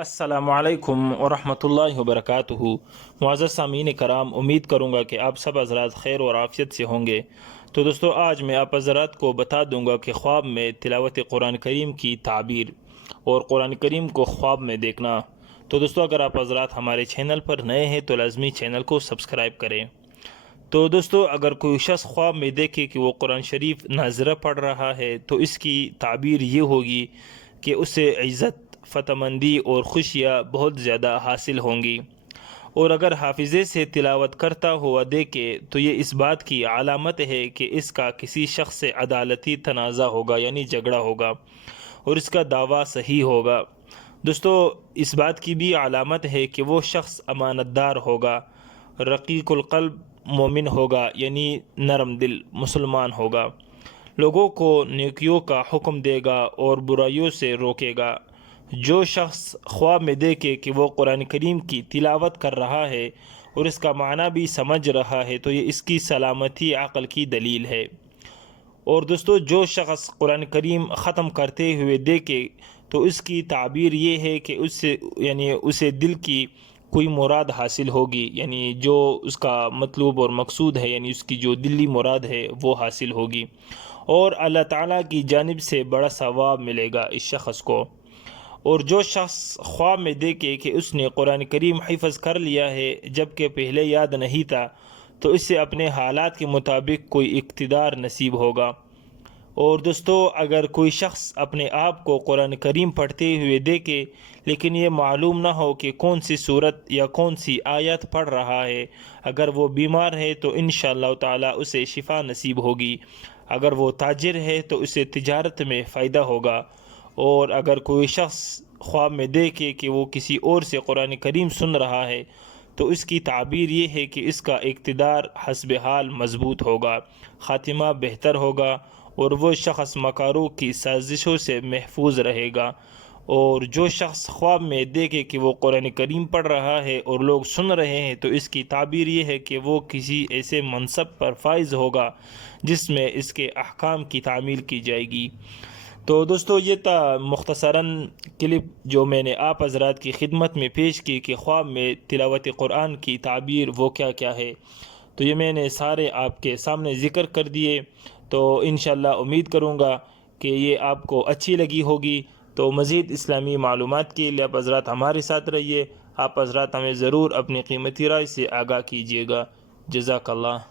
السلام علیکم ورحمۃ اللہ وبرکاتہ۔ معزز سامعین کرام، امید کروں گا کہ آپ سب حضرات خیر اور عافیت سے ہوں گے۔ تو دوستو، آج میں آپ حضرات کو بتا دوں گا کہ خواب میں تلاوت قرآن کریم کی تعبیر اور قرآن کریم کو خواب میں دیکھنا۔ تو دوستو، اگر آپ حضرات ہمارے چینل پر نئے ہیں تو لازمی چینل کو سبسکرائب کریں۔ تو دوستو، اگر کوئی شخص خواب میں دیکھے کہ وہ قرآن شریف ناظرہ پڑھ رہا ہے تو اس کی تعبیر یہ ہوگی کہ اسے عزت، فتح مندی اور خوشیاں بہت زیادہ حاصل ہوں گی۔ اور اگر حافظے سے تلاوت کرتا ہوا دیکھے تو یہ اس بات کی علامت ہے کہ اس کا کسی شخص سے عدالتی تنازع ہوگا، یعنی جھگڑا ہوگا، اور اس کا دعویٰ صحیح ہوگا۔ دوستو، اس بات کی بھی علامت ہے کہ وہ شخص امانت دار ہوگا، رقیق القلب مومن ہوگا، یعنی نرم دل مسلمان ہوگا، لوگوں کو نیکیوں کا حکم دے گا اور برائیوں سے روکے گا۔ جو شخص خواب میں دیکھے کہ وہ قرآن کریم کی تلاوت کر رہا ہے اور اس کا معنی بھی سمجھ رہا ہے تو یہ اس کی سلامتی عقل کی دلیل ہے۔ اور دوستو، جو شخص قرآن کریم ختم کرتے ہوئے دیکھے تو اس کی تعبیر یہ ہے کہ اسے دل کی کوئی مراد حاصل ہوگی، یعنی جو اس کا مطلوب اور مقصود ہے، یعنی اس کی جو دلی مراد ہے وہ حاصل ہوگی، اور اللہ تعالیٰ کی جانب سے بڑا ثواب ملے گا اس شخص کو۔ اور جو شخص خواب میں دیکھے کہ اس نے قرآن کریم حفظ کر لیا ہے جبکہ پہلے یاد نہیں تھا تو اس سے اپنے حالات کے مطابق کوئی اقتدار نصیب ہوگا۔ اور دوستو، اگر کوئی شخص اپنے آپ کو قرآن کریم پڑھتے ہوئے دیکھے لیکن یہ معلوم نہ ہو کہ کون سی صورت یا کون سی آیت پڑھ رہا ہے، اگر وہ بیمار ہے تو انشاءاللہ تعالی اسے شفا نصیب ہوگی، اگر وہ تاجر ہے تو اسے تجارت میں فائدہ ہوگا، اور اگر کوئی شخص خواب میں دیکھے کہ وہ کسی اور سے قرآن کریم سن رہا ہے تو اس کی تعبیر یہ ہے کہ اس کا اقتدار حسب حال مضبوط ہوگا، خاتمہ بہتر ہوگا، اور وہ شخص مکاروں کی سازشوں سے محفوظ رہے گا۔ اور جو شخص خواب میں دیکھے کہ وہ قرآن کریم پڑھ رہا ہے اور لوگ سن رہے ہیں تو اس کی تعبیر یہ ہے کہ وہ کسی ایسے منصب پر فائز ہوگا جس میں اس کے احکام کی تعمیل کی جائے گی۔ تو دوستو، یہ تھا مختصراً کلپ جو میں نے آپ حضرات کی خدمت میں پیش کی کہ خواب میں تلاوت قرآن کی تعبیر وہ کیا کیا ہے۔ تو یہ میں نے سارے آپ کے سامنے ذکر کر دیے، تو انشاءاللہ امید کروں گا کہ یہ آپ کو اچھی لگی ہوگی۔ تو مزید اسلامی معلومات کے لیے آپ حضرات ہمارے ساتھ رہیے۔ آپ حضرات ہمیں ضرور اپنی قیمتی رائے سے آگاہ کیجیے گا۔ جزاک اللہ۔